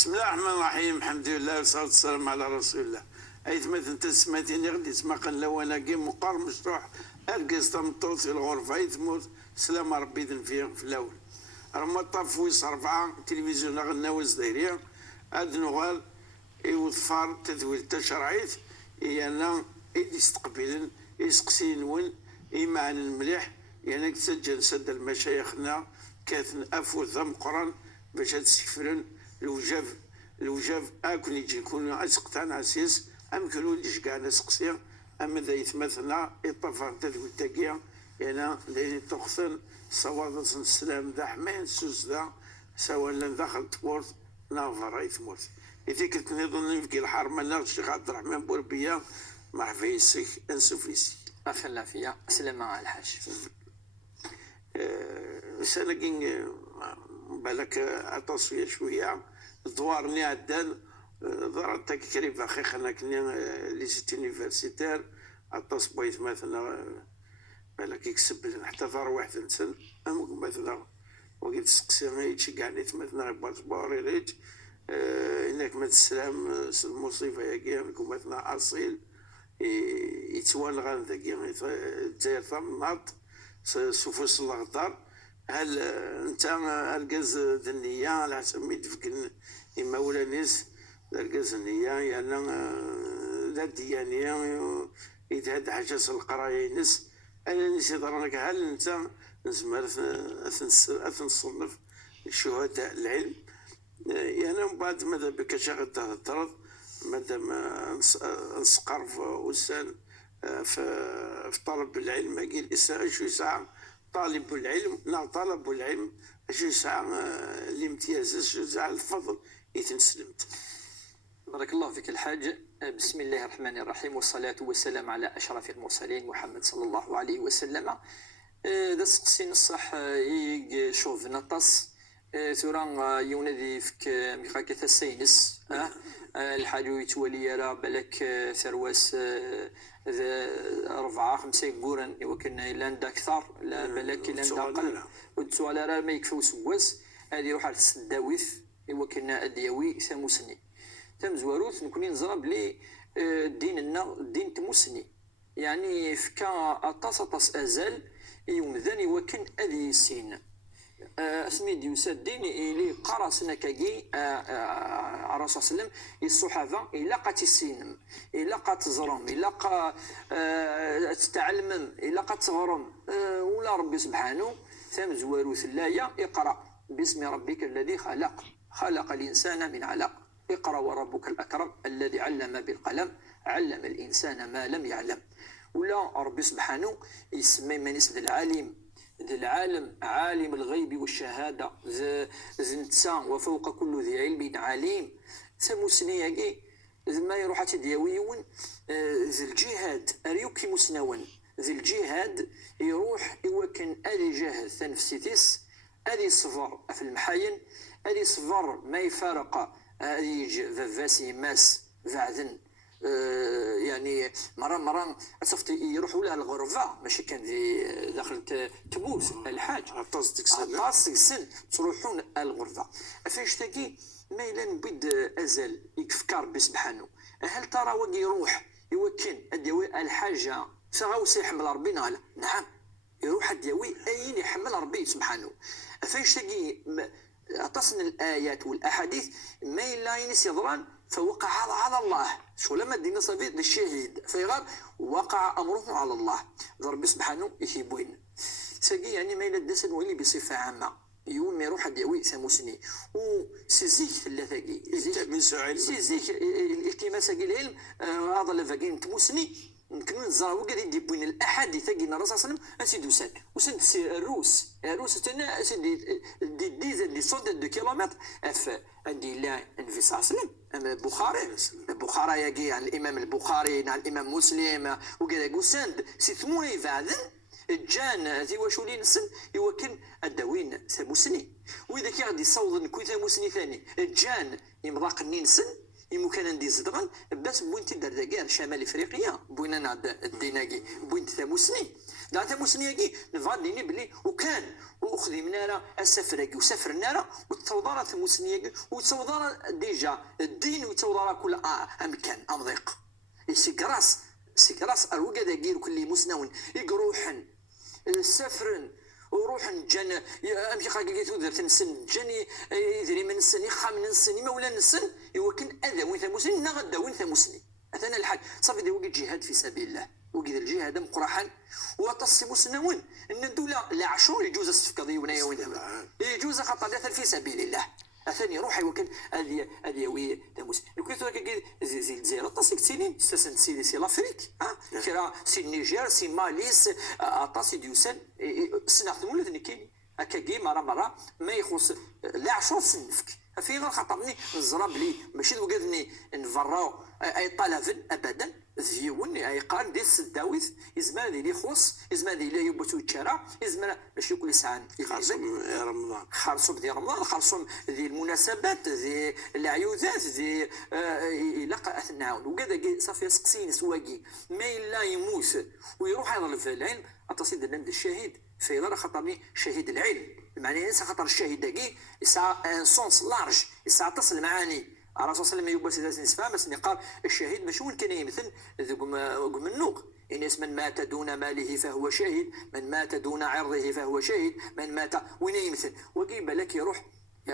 بسم الله الرحمن الرحيم. الحمد لله والصلاة والسلام على رسول الله. أيت مثلا تسمعتني غدي تسمع قال لو أنا كي مقر مشروح أرقص تمطوط في الغرفة أي تموت سلام ربي في الأول. راه طاف ويس 4 تلفزيون غناوز دايرين عاد نغال يوظفار تدوير تشرعيت أنا إيدي يستقبلن يسقسين وين إيمان المليح يعني تسجل سد المشايخنا كاثن أفو ذم قران باش تسكفرن الوجاف اكل يجي يكون اسقطان عسيس امكنوا ليش كاع نسقسي اما ذا يتمثلنا يطفى تدوي تاكيا انا اللي تخصن صواد السلام ذا حمين سوس ذا سواء لن دخل تمورت نافر يتمورت إذا كنت نظن في الحرمة نار الشيخ عبد الرحمن بوربيا مع فيسك انسوفيسي أخلا فيا سلام على الحاج. سنة بالك عطاسوية شوية دوارني عدان ضربت كريم أخي خنا كني ليسيت يونيفرسيتير عطاس بويت مثلا بالك يكسب حتى ثار واحد نسن مثلا وقيت سقسي يتشي كاع نيت مثلا باسبور ريت هناك ما تسلام المصيبة ياكي نكون مثلا أصيل يتوان غان ذاكي الجزائر ثمناط سوفوس الأخضر. هل انت القز النية على حسب ما يدفك المولانيس القز النية يعني لا ديانية يتهد حاجة القراية نس انا نسي ضرنك. هل انت نسمر اثنصنف شهداء العلم يعني من بعد ماذا بك شغل تهدرض مادام نسقر في وسان في طلب العلم قال الإسلام شو يسعى طالب العلم طلب العلم شو يسعى الامتياز شو يسعى الفضل يتنسلمت. بارك الله فيك الحاج. بسم الله الرحمن الرحيم والصلاة والسلام على أشرف المرسلين محمد صلى الله عليه وسلم. ذا سقسين الصح شوف نطس ثورا يونادي فيك ميخاكا السينس الحاج يتولي راه بالك ثرواس 4-5 يقورن وكان لاند اكثر لا بالك لاند اقل والسؤال راه ما يكفيو سواس هذه يروح على السداويث وكان اديوي ثموسني تم زواروث نكوني نزرى بلي ديننا دين تموسني يعني فكا اطاس ازال يوم ذاني وكان اذي السين اسمي ديوسا الدين اللي قرا سنكاكي الرسول صلى الله عليه وسلم الصحابه الا قات السينم الا قات تزرم الا قا تتعلم الا قات تغرم ولا ربي سبحانه ثم زوارو ثلايا اقرا باسم ربك الذي خلق الانسان من علق اقرا وربك الاكرم الذي علم بالقلم علم الانسان ما لم يعلم. ولا ربي سبحانه يسمي من اسم العالم العالم عالم الغيب والشهادة زنتسا وفوق كل ذي علم عليم ثموسنياكي ما يروح تدياويون ذي الجهاد أريوكي مسنون ذي الجهاد يروح يوكن أدي جاهد ثنفسيتيس أدي صفر في المحاين أدي صفر ما يفارق أدي فاسي ماس بعدن يعني مرة صفت يروحوا لها الغرفة ماشي كان في داخل تبوس الحاج عطاس السن تروحون الغرفة فاش تاكي ما إلا نبيد أزل يفكر بسبحانه. هل ترى وقي يروح يوكن الديوي الحاجة سغاوس يحمل ربي نعم يروح الديوي أين يحمل ربي سبحانه. فاش تاكي عطسنا الآيات والأحاديث ما إلا ينس يضران فوقع على الله شو لما دينا صفي للشهيد فيغار وقع أمره على الله ربي سبحانه يحبون ساقي يعني ما إلا الدسن ولي بصفة عامة يوم ما يروح الدعوي ساموسني وسيزيك ثلاثاقي سيزيك الكلمة ساقي العلم هذا لفاقين تموسني نكون نزراو قاعد يديبون الاحاديث كاين الرسول صلى الله عليه وسلم اسيدوسان وسد الروس تنا اسيد دي صد دو كيلومتر اف عندي لا النبي صلى الله عليه وسلم البخاري يجي عن الامام البخاري عن الامام مسلم وقال يقول سند سي ثموني بعدن جان ذي وشولي نسن يوكن الدوين ثموسني واذا كي غادي يصوض نكوي ثموسني ثاني جان يمضاق نسن يمكن ندي زدغن بس بوينتي دردقار شمال افريقيا بوينا نعد الديناقي بوينت ثموسني لا تا مسنياكي نفاديني بلي وكان وخذي منارا السفراكي وسافر النارا وتصوضارا مسنياكي وتصوضارا ديجا الدين وتصوضارا كل امكان امضيق سي كراس الوقا داكير كل مسنون يقروحن سفرن وروح جن امشي قاقي تودر تنسن جاني يدري من السن يخا من السن مولا السن يوكن اذا وين ثموسن نغدا وين ثموسني اثنا الحاج صافي دي وقت جهاد في سبيل الله وقت الجهاد مقرحا وتصي مسنون ان الدوله لا عشور يجوز السفكضي ونايا وين يجوز خطر في سبيل الله اثني روحي وكان هذه وي تموس كنت كي زي الجزائر تصيك سنين ساسن سي لافريك كرا سي النيجر سي ماليس اطاسي ديوسن سنخدموا لذني كاين هكا كي مره ما يخص لا 10 سنفك في غير خاطرني نزرب لي ماشي وقادني نفراو اي طلب ابدا زيون اي قان ديال السداويث يزمان لي خص يزمان لي يبوتو الشارع يزمان ماشي كل ساعه خاصهم رمضان خالصهم ديال رمضان خالصهم ديال المناسبات ديال العيوذات ديال يلقى اثناء وكذا صافي سقسين سواقي ما الا يموت ويروح يضل في العلم اتصيد النمد الشهيد في غير خاطرني شهيد العلم المعنى ليس خاطر الشهيد داكي يسعى ان سونس لارج يسعى تصل المعاني الرسول صلى الله عليه وسلم يبس إذا نسفهم بس قال الشهيد ماشي وين كان يمثل قم النوق إن من مات دون ماله فهو شهيد من مات دون عرضه فهو شهيد من مات وين يمثل وقيب لك يروح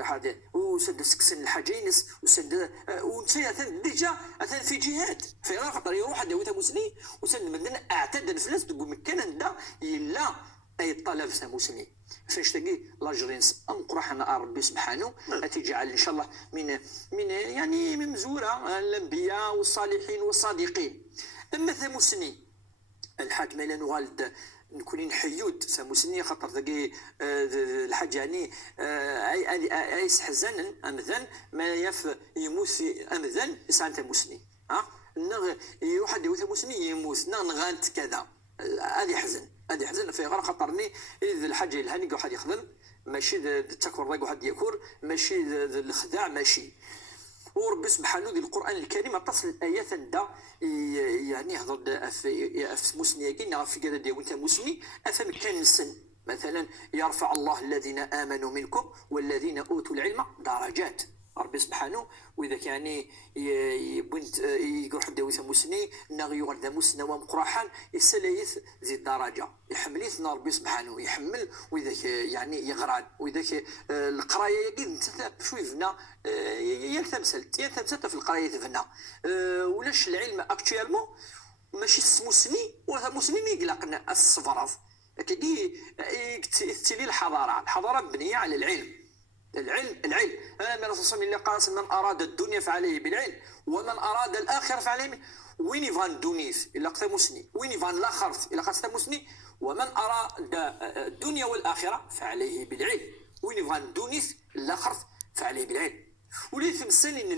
هذا وسد سكسن الحجينس وسد ونسي أثن ديجا أثن في جهاد في غير خطر يروح دويته مسلم وسد مدن اعتد الفلاس تقول مكان دا إلا أي طلب سموسني فاش تلقي لاجرينس أنقرحنا ربي سبحانه تجعل إن شاء الله من يعني من مزورة الأنبياء والصالحين والصادقين. أما ثموسني الحاج ميلان والد نكونين حيود ثموسني خاطر تلقي الحاج يعني أي حزن أمذن ما يموت أمذن يسعى ثموسني يروح يدوي ثموسني يموت نغانت كذا هذه حزن في غير خطرني إذا الحاجة الهاني واحد يخدم ماشي التكبر ضيق واحد يكور ماشي الخداع ماشي وربي سبحانه ذي القرآن الكريم تصل الآيات دا يعني هضر في مسني كنا في كذا دي وانت مسني أفهم كان السن مثلا يرفع الله الذين آمنوا منكم والذين أوتوا العلم درجات ربي سبحانه واذا كان يبنت يقول حد يسموسني نغي ورد مسنا ومقرحا يسليث زي الدرجه يحمليثنا ربي سبحانه يحمل واذا يعني يغران واذا القرايه يقين شوي فينا يلتمسلت في القرايه فينا ولاش العلم اكتوالمون ماشي سموسني ولا مسلمي يقلقنا الصفراف كي يكتلي الحضاره مبنيه على العلم أنا من الرسول اللي قال من أراد الدنيا فعليه بالعلم ومن أراد الآخرة فعليه وين فان دونيس إلا قتمسني وين فان الآخرة إلا قتمسني ومن أراد الدنيا والآخرة فعليه بالعلم وين فان دونيس الآخرة فعليه بالعلم وليث مثل إن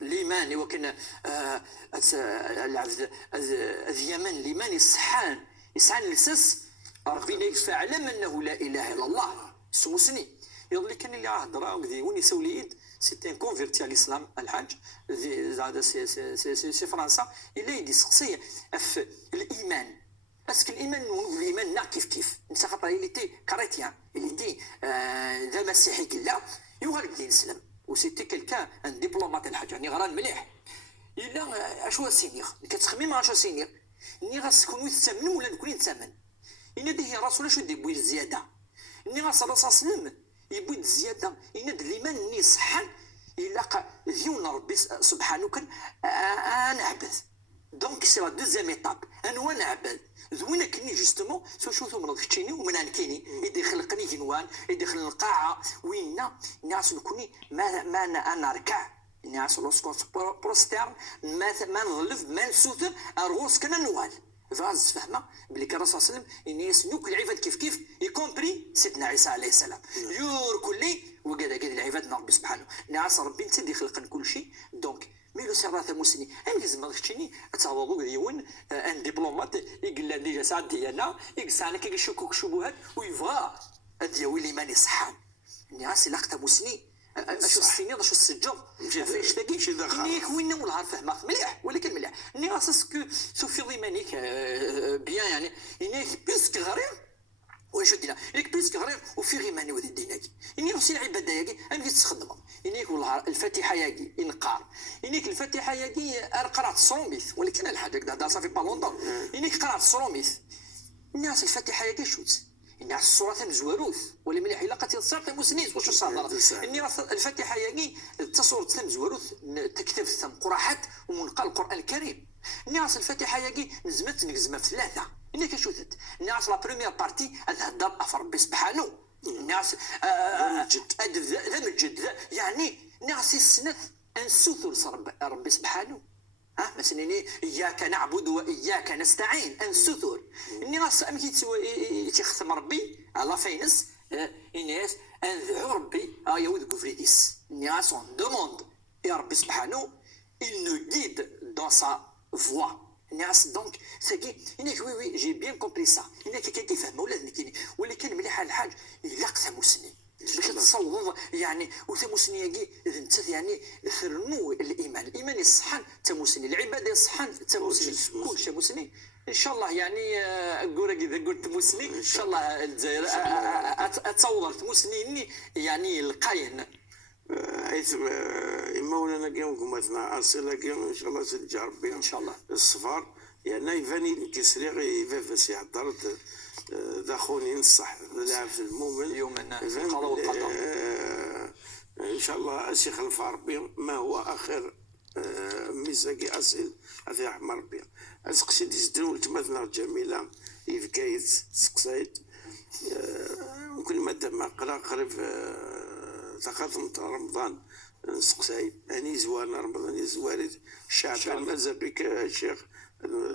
الإيمان وكان اليمن الإيمان يسحان لسس ربي فاعلم أنه لا إله إلا الله سمسني يظل كان اللي هضره وكذي وين يسوي اليد سيتي ان كونفيرتي على الاسلام الحاج زاد سي فرنسا الا يدي سقسيه في الايمان اسك الايمان نا كيف انت خاطر اللي تي كريتيان اللي تي ذا مسيحي كلا يغالب دين الاسلام وسيتي كلكان ان دبلومات الحاج يعني غران مليح الا اشوا سينيغ كتخمم اشوا سينيغ ني غاسكونو يتسمن ولا نكون يتسمن ان ديه راسو شو ديبوي الزياده ني غاس الله سلم يبود زيادة يند الإيمان ني صحن يلاقى ذيون ربي سبحانه كان نعبد دونك سي لا دوزيام ايطاب انا وانا نعبد ذوينا كني جوستومون شوفوا من ضحكيني ومن انكيني يدي خلقني جنوان يدي خلق القاعة وينا ناس نكوني ما انا ركع ناس لوسكوت بروستيرن ما نظلف ما نسوتر ارغوس كنا نوال فاز فهمه بلي كان الرسول صلى الله عليه وسلم الناس نوك العباد كيف يكومبري سيدنا عيسى عليه السلام يور كلي وكذا كذا العباد ربي سبحانه نعس ربي نتدي خلق كل شيء دونك ميلو سيراث مسني انا لازم نغشتني اتعوضوا ديون ان دبلومات يقول ديجا ساعه ديالنا يقسانا كيشكوك شبهات ويفا اديوي لي ماني صحان نعس لقطه مسني اشو السنيد اشو السجر فاش تلاقي نيك وين ولا فهمها مليح ولكن مليح ني اساسكو سوفي ضمانيك بيان يعني نيك بيسك غريب واش دينا ياك بيسك غريب وفي غيماني ودي ديناكي اني نفسي العباده ياكي امي تستخدمها انيك والله الفاتحه ياكي انقار انيك الفاتحه ياكي قرات الصوميث ولكن الحاجه كدا صافي با لونطون انيك قرات الصوميث الناس الفاتحه ياكي شوت الناس الصورة مزواروث ولا مليح الا قاتل صارت مسنيس واش صار اني الفاتحه ياكي تصور مزواروث تكتب ثم قراحات ومنقال القران الكريم الناس الفاتحه ياكي نزمت نقزمه في ثلاثه انك شوثت الناس لا بريمير بارتي تهدر في ربي سبحانه الناس ذا مجد يعني الناس السنة انسوث ربي سبحانه مثلا اياك نعبد واياك نستعين انسوث الناس امكي تختم ربي على فينس الناس انذعوا ربي يود كفريديس الناس اون دوموند يا ربي سبحانه il nous guide dans sa voie الناس دونك ساكي هناك وي جي بيان كومبري سا هناك كيفهم ولازم كاين ولكن مليح الحاج الا قسموسني باش تصوض يعني وثموسني ياكي انت يعني ثرنو الايمان يصحن تموسني العباده يصحن تموسني كل شيء موسني ان شاء الله يعني اقول اذا قلت موسني ان شاء الله الجزائر اتصور تموسني يعني القاين حيث مولانا كيمكم مثلا أصيلا كيم إن شاء الله سنجا ربي إن شاء الله الصفار يعني يفاني كسريغ يفافس يحضرت ذا خوني نصح لاعب في المؤمن يومنا القضاء والقدر إن شاء الله أشيخ ربي ما هو آخر ميزاكي أصيل هذا رحمة ربي أسقسي ديزدرو مثلا جميلة يفكايت سقسايت كل مادة ما قرا قريب ثقافة رمضان نسقساي أني زوان رمضان يزوارد الشعب ماذا بك الشيخ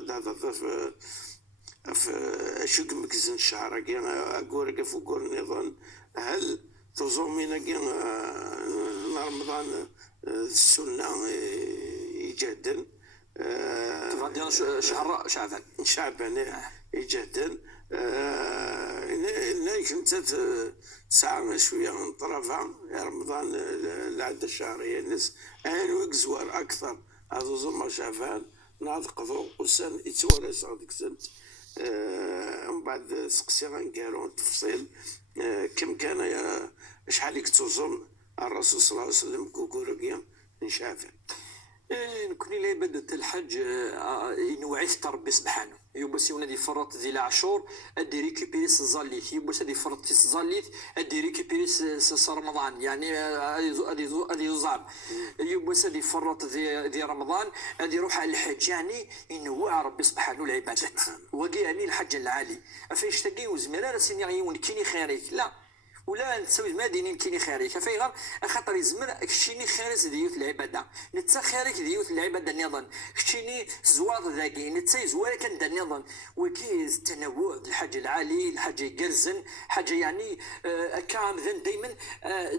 هذا في أشوك مكزن الشعر كي أقول فوق النظام هل تزومينا كي رمضان السنة يجهدن شهر شعبان يجهدن هناك انت ساعة شوية من طرفها رمضان العادة الشهرية الناس ويك زوار أكثر هذا زوما شافان ناض قضو وسن يتوالى صادق سن ومن بعد سقسي غنكارو تفصيل كم كان شحال يكتوزم الرسول صلى الله عليه وسلم كوكوركيا نشافه نكون إلا بدأت الحج ينوعث ربي سبحانه يوبس يونادي فرط ذي العشور أدي ريكيبيريس الزاليث يوبس أدي فرط الزاليث أدي ريكيبيريس رمضان يعني أدي يزعم يوبس أدي فرط ذي رمضان أدي يروح على الحج يعني ينوع ربي سبحانه العبادات وقي يعني الحج العالي أفاش تقي وزمرا سينيون كيني خيريك لا ولا نتسوي ما دينين كيني خيريك فيغار خاطر يزمر كشيني خيرز ديوت العباده نتا خيرك ديوت العباده نظن كشيني زوار ذاكي نتا زوار كان نظن وكي التنوع الحاجه العالي الحاجه يقرزن حاجه يعني كام ذن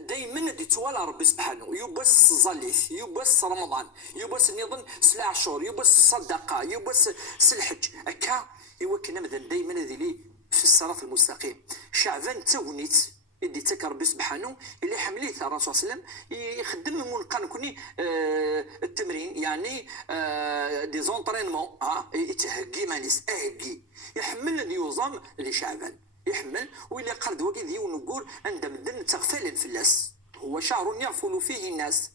دايما دي توالى ربي سبحانه يبس زليث يبس رمضان يبس نظن سلع شهور يبس صدقه يبس سلحج اكا يوكنا مثلا دايما ذي في الصراط المستقيم شعبان تونيت يدي تك ربي سبحانه اللي حمليه الرسول صلى الله عليه وسلم يخدم من قان كوني التمرين يعني دي زونطرينمون يتهكي مانيس اهكي يحمل اليوزام لشعبان يحمل وإلا قرد وكي ذي ونقول عند مدن تغفل فلاس هو شهر يغفل فيه الناس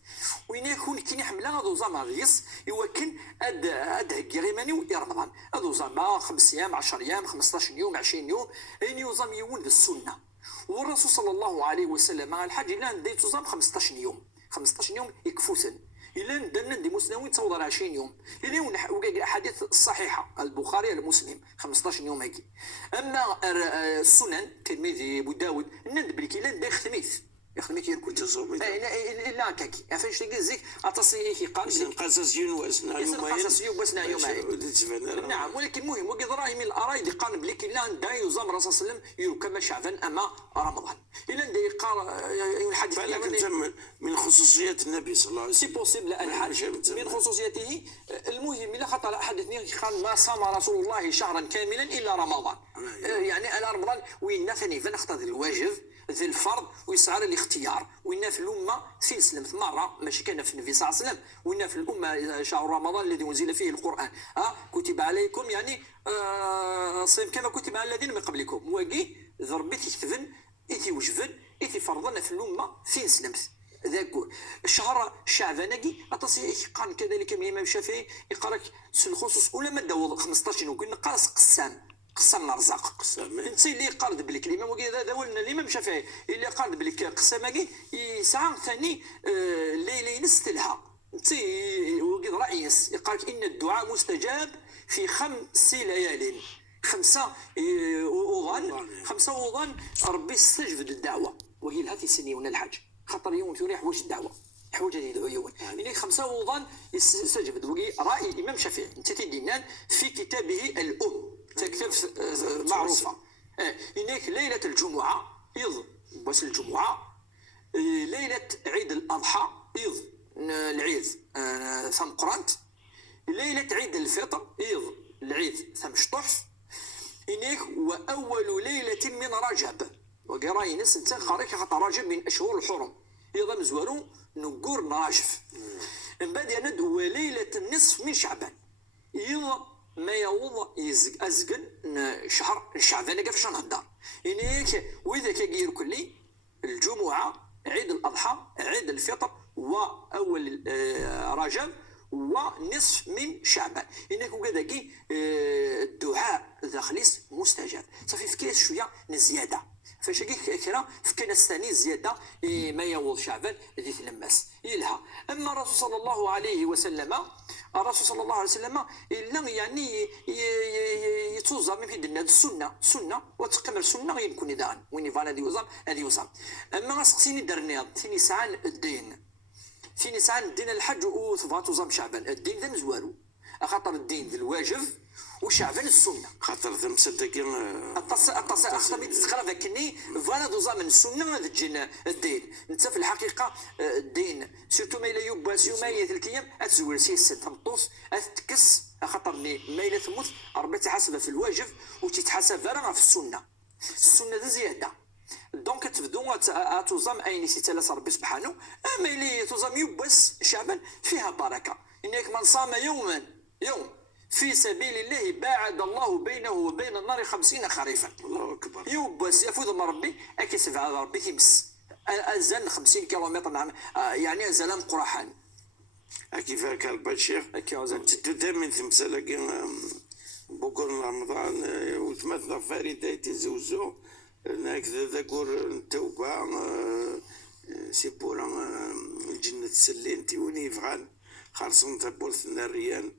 وين يكون كي نحمل هذو زعما غيص يوكن اد هكي غيماني ويا رمضان هذو زعما 5 ايام 10 ايام 15 يوم 20 يوم اين يوزم يولد السنه والرسول صلى الله عليه وسلم مع الحج الا نديتو زعما 15 يوم 15 يوم يكفوسن الا ندنا دي مسلمين تصور 20 يوم الا الاحاديث الصحيحه البخاري المسلم 15 يوم هكي اما السنن الترمذي ابو داود ندبلك الا ندير خميس يخدمك يركل تزومي لا كاكي عفاش تلقى زيك اتصي قال قصص يوسنا يومين قصص يوسنا يومين نعم ولكن المهم وقد راهي من الاراء قال بليك الا دا يزام الرسول صلى الله عليه وسلم يركب شعبان اما رمضان الا دا قال الحديث من خصوصيات النبي صلى الله عليه وسلم سي بوسيبل الحج من خصوصياته المهم الا خطر حدثني قال ما صام رسول الله شهرا كاملا الا رمضان يعني على رمضان وين ثاني فنختار الواجب ذي الفرض ويسعى الاختيار وإن في الأمة سلسلة مرة ماشي كان في النبي صلى الله عليه وسلم وإن في الأمة شهر رمضان الذي أنزل فيه القرآن كتب عليكم يعني صيام كما كتب على الذين من قبلكم وقي ضربي تكتبن إتي وجبن إتي فرضنا في الأمة سلسلة ذاك الشهر الشعبانكي أتصي قال كذلك من الإمام الشافعي يقرأ الخصوص ولا ما داو 15 وقلنا قاس قسم الرزاق انت اللي قارد بلك الامام هذا هو الامام الشافعي اللي قارد بلك قسم يسعى ثاني ليلين استلها انت وقيد رئيس يقال ان الدعاء مستجاب في 5 ليال 5 أوضان ربي استجب الدعوه وقيلها في سنين الحج خاطر يوم تريح واش الدعوه حوايج اللي يدعو يوم يعني 5 أوضان استجبت وقي راي الامام الشافعي انت تدينان في كتابه الام كتاب معروفة هناك ليلة الجمعة يض بس الجمعة ليلة عيد الأضحى يض العيد ثم قرنت ليلة عيد الفطر يض العيد ثم شطح هناك وأول ليلة من رجب وقراي ناس انت خارج خاطر رجب من أشهر الحرم يضا مزوارو نقور ناشف من بعد ندو ليلة النصف من شعبان يضا ما يوض أزقن شهر شعبان قف شهر الدار يعني وإذا كير كلي الجمعة عيد الأضحى عيد الفطر وأول رجب ونصف من شعبان إنك وكذاكي الدعاء ذا خليص مستجاب صافي في كاس شوية نزيادة فاش كرا في كاس ثاني زيادة ما يوض شعبان ذي تلمس يلها أما الرسول صلى الله عليه وسلم إلا يعني يتوزع من في الدنيا السنة وتقمر السنة يكون إذا وين فانا هذه يوزع أما سقسيني درنيض ثاني ساعة الدين الحج وثبات شعبان الدين ذا مزوارو خاطر الدين ذي الواجب وشعبان السنة خاطر ذا مصدقين أخطبي تتخرى ذاكني فانا دوزا من السنة ذا الدين انت في الحقيقة الدين سيرتو ما إلا يباس يومية الكيام أتزور سياسة تمطوس أتكس خاطرني ما إلا ثموت ربي تحاسب في الواجب وتتحاسب راه في السنة ذا زيادة دونك تبدو توزام أين سيتلاس ربي سبحانه أما إلي توزام يباس شعبان فيها بركة إنك من صام يوم في سبيل الله باعد الله بينه وبين النار 50 خريفا الله أكبر يوبس يفوز من ربي أكسف على ربي تمس أزل 50 كيلومتر نعم يعني أزلام قرحان كيف كالبا الشيخ تتمن تمثال بكر رمضان وتمثل فريدة تزوزو هكذا ذكر التوبة سيبورا الجنة السلين تيوني يفعل خالصون تبورث الريان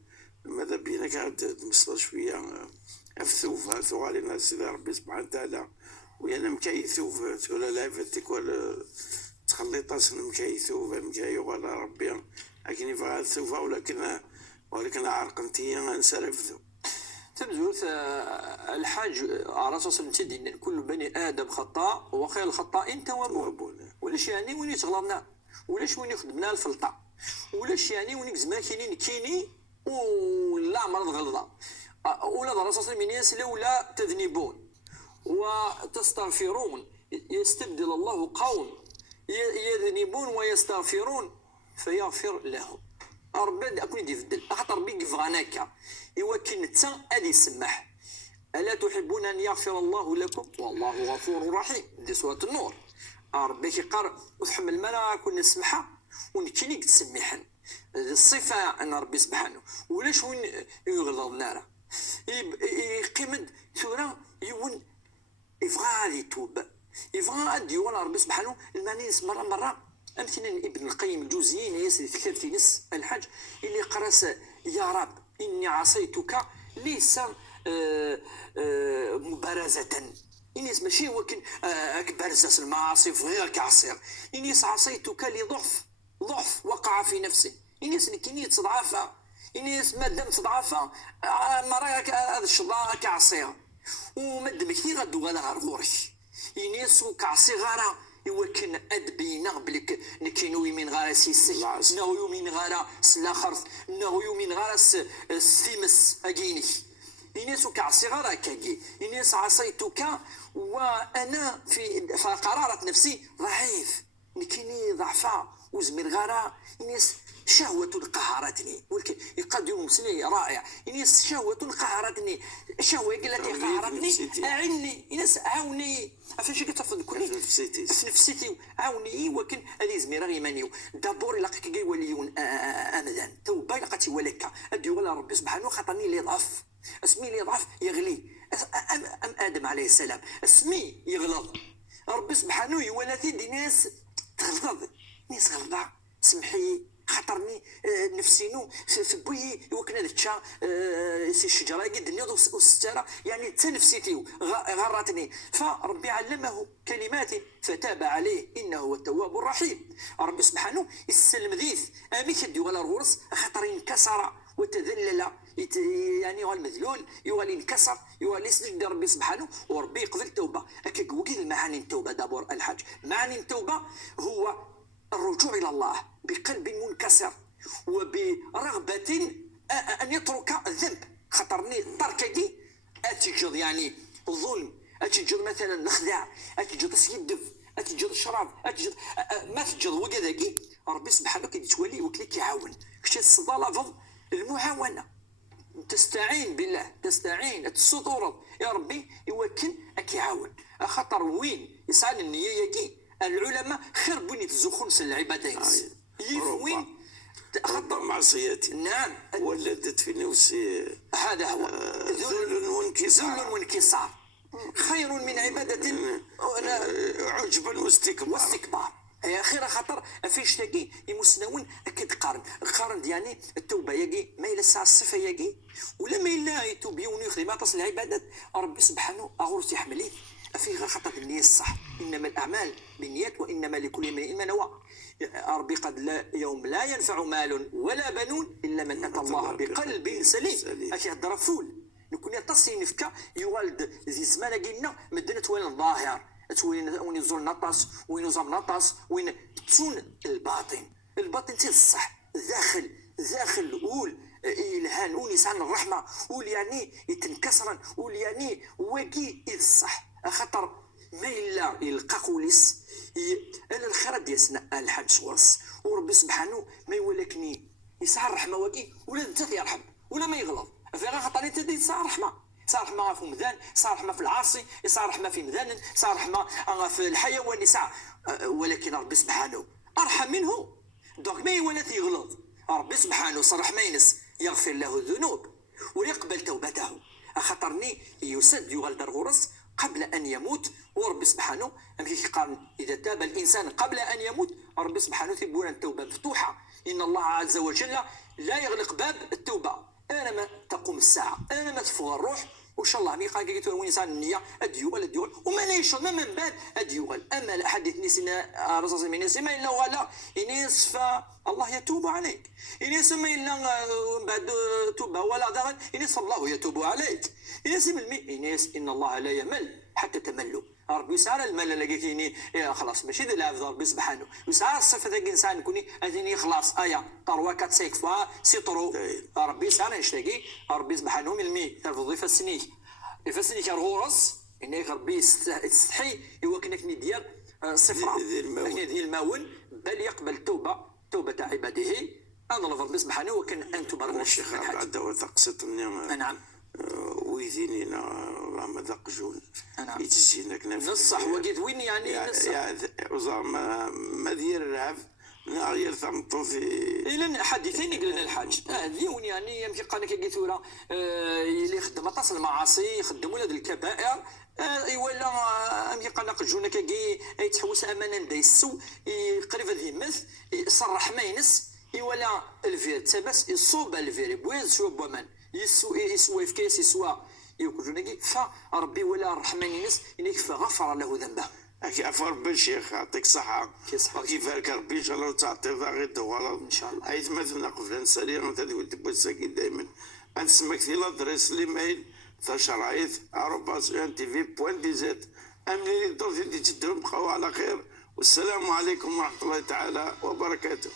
ماذا بينك عاد تمصل شوية أفثوفها ثوالي ناس إذا ربي سبحانه وتعالى ويانا مكيثوف ولا لا فتك ولا تخليط أصلا مكيثوف مكيثوف ولا ربي لكن يفعل ثوفها ولكن عرقنتيا انسرفتو تبزوث الحاج الرسول صلى الله عليه وسلم كل بني آدم خطاء وخير الخطائين توابون ولاش يعني وين يتغلطنا ولاش وين يخدمنا الفلطة ولاش يعني وين يكزما كيني ولا مرض غلظة ولا الرسول صلى الله عليه وسلم لولا تذنبون وتستغفرون يستبدل الله قوم يذنبون ويستغفرون فيغفر لهم ربي أكون يدفدل خاطر ربي كيفغاناكا يوكل نتا أدي يسمح ألا تحبون أن يغفر الله لكم والله غفور رحيم دي سورة النور ربي كيقار وتحمل منا كنا نسمحها ونكيني تسمحن الصفة أن ربي سبحانه ولاش وين يغلظ نارا يقيمد ثورة يون يفغى يتوب يفغى أدي ولا ربي سبحانه المعني مرة أمثلا ابن القيم الجوزيين يسري في كتاب نص الحج اللي قرأ يا رب إني عصيتك ليس مبارزة إنيس ماشي وكن برزة المعاصي غير كعصير إنيس عصيتك لضعف وقع في نفسي إنيس كني تضعف إنيس ما دام تضعف مراك هذا الشضاء كعصير ومدام كثير غدو غالا غرغورك إنيس كعصير غارة يوكن أدبينا بلك نكينوي من غارة سيسي نغيو من غارة سلاخرث نغيو من غارة سيمس أجيني إناس كعصيغة كاكي إناس عصيتك وأنا في قرارة نفسي ضعيف نكيني ضعفاء وزمير غارة إناس شهوة قهرتني قد يمسني رائع إناس شهوة قهرتني شهوة التي قهرتني أعني إناس عاوني فاش كتفضل كل في نفسيتي عاوني وكن هذه زميره غيمانيو دابور الا كي وليون امدان توبه الا قتي ولك ادي ولا ربي سبحانه خاطرني لي ضعف اسمي لي ضعف يغلي ام ادم عليه السلام اسمي يغلط ربي سبحانه يولاتي دي ناس تغلط ناس غلطه سمحي خاطرني نفسينو في بوي وكنا دتشا سي الشجره قد النيض والستاره يعني حتى نفسيتي غرتني فربي علمه كلمات فتاب عليه انه هو التواب الرحيم ربي سبحانه يسلم ذيث امي كدي ولا الغرس خاطر انكسر وتذلل يعني هو المذلول يولي انكسر يولي سجد ربي سبحانه وربي يقبل التوبه هكا وكيل المعاني التوبه دابور الحاج معاني التوبه هو الرجوع إلى الله بقلب منكسر وبرغبة أن يترك الذنب خطرني تركي أتجد يعني الظلم أتجد مثلا الخداع أتجد السيدف أتجد الشراب أتجد ما تجد وكذاكي ربي سبحانه كيتولي وكليك يعاون كشي الصدى لفظ المعاونة تستعين بالله تستعين تسطور يا ربي يوكن أكيعاون خطر وين يسعى النية يجي العلماء خير بني تزخون العبادات وين خطر معصيتي نعم ولدت في نفسي هذا هو ذل وانكسار خير من عبادة عجبا واستكبار يا خير خطر فيش تاقي يمسنون اكيد قارن يعني التوبه يجي ما الى الساعه الصفه يجي ولا ما الا يتوب يوم يخدم ما تصل العبادات ربي سبحانه اغرس يحمليه في غير خطر النية الصح انما الاعمال بالنيات وانما لكل امرئ ما نوى ربي قد لا يوم لا ينفع مال ولا بنون الا من اتى الله بقلب سليم اش يهضر فول نكون تصي نفكا يوالد زي زمان قلنا مدنه وين ظاهر وين يزور نطاس وين يزور نطاس وين تون الباطن تي الصح داخل قول الهان قول يسعن الرحمه قول يعني يتنكسرا قول يعني واقي الصح خطر ما الا يلقى قوليس انا الخير ديالنا الحاج ورس وربي سبحانه ما يولكني يسعى الرحمه واقي ولا انت يرحم ولا ما يغلط في غير خطر انت يسعى الرحمه يسعى رحمة في مذان يسعى رحمة في العاصي يسعى رحمة في مذان يسعى رحمة في الحيوان يسعى ولكن ربي سبحانه أرحم منه دونك ما يولات يغلط ربي سبحانه صرح ما ينس يغفر له الذنوب ويقبل توبته خطرني يسد يغلد الغرس قبل أن يموت وربي سبحانه أمشي قال إذا تاب الإنسان قبل أن يموت ربي سبحانه تبون التوبة مفتوحة إن الله عز وجل لا يغلق باب التوبة أنا ما تقوم الساعة أنا ما تفوق الروح وإن شاء الله مي قال قلت وين إنسان النية أديوغل وما نيش ما من بال أديوغل أما الأحاديث نسينا رصاص من نسي ما إلا ولا إنيس فالله يتوب عليك إنيس ما إلا بعد توبة ولا دغل إنيس الله يتوب عليك إنيس من إنيس إن الله لا يمل حتى تملوا ربي يسعى المال لقيتيني خلاص ماشي ذا العبد ربي سبحانه يسعى الصفة ذاك الإنسان كوني أتيني خلاص طروا 4 5 فوا سيطرو ربي يسعى نشتاقي ربي سبحانه من المي ترفض يفسنيك الغرس إنك ربي يستحي يوكنك ندير صفرة ذي الماون بل يقبل توبة عباده أنظر ربي سبحانه وكان أنتم برنا الشيخ عبد وتقسط نعم ويذينينا ما ذاقجون يتزينك نصح وقيت وين يعني نصح ما دير الرعب غير ثمطو في إلا حديثين قلنا الحاج هذه وين يعني يمكن قالك كي ثورة اللي يخدم تصل المعاصي يخدموا هذه الكبائر ولا يمكن قال لك جونا كي يتحوس امانا دايسو قريب هذه مثل صرح ما ينس ولا الفير تبس يصوب الفير بويز شو بومان يسوى في كيس يسوى يوكلونكي فربي ولا الرحمن ينس انك فغفر له ذنبه اكي عفوا ربي الشيخ يعطيك صحة وكيف هاك ربي ان شاء الله تعطي غير دوالة ان شاء الله حيث مثلا قبل نسالي انت تقول تبغى ساكن دائما انسمك في لادريس ليميل تشرايط @tv.dz امني الدور اللي تدهم بقاو على خير والسلام عليكم ورحمة الله تعالى وبركاته.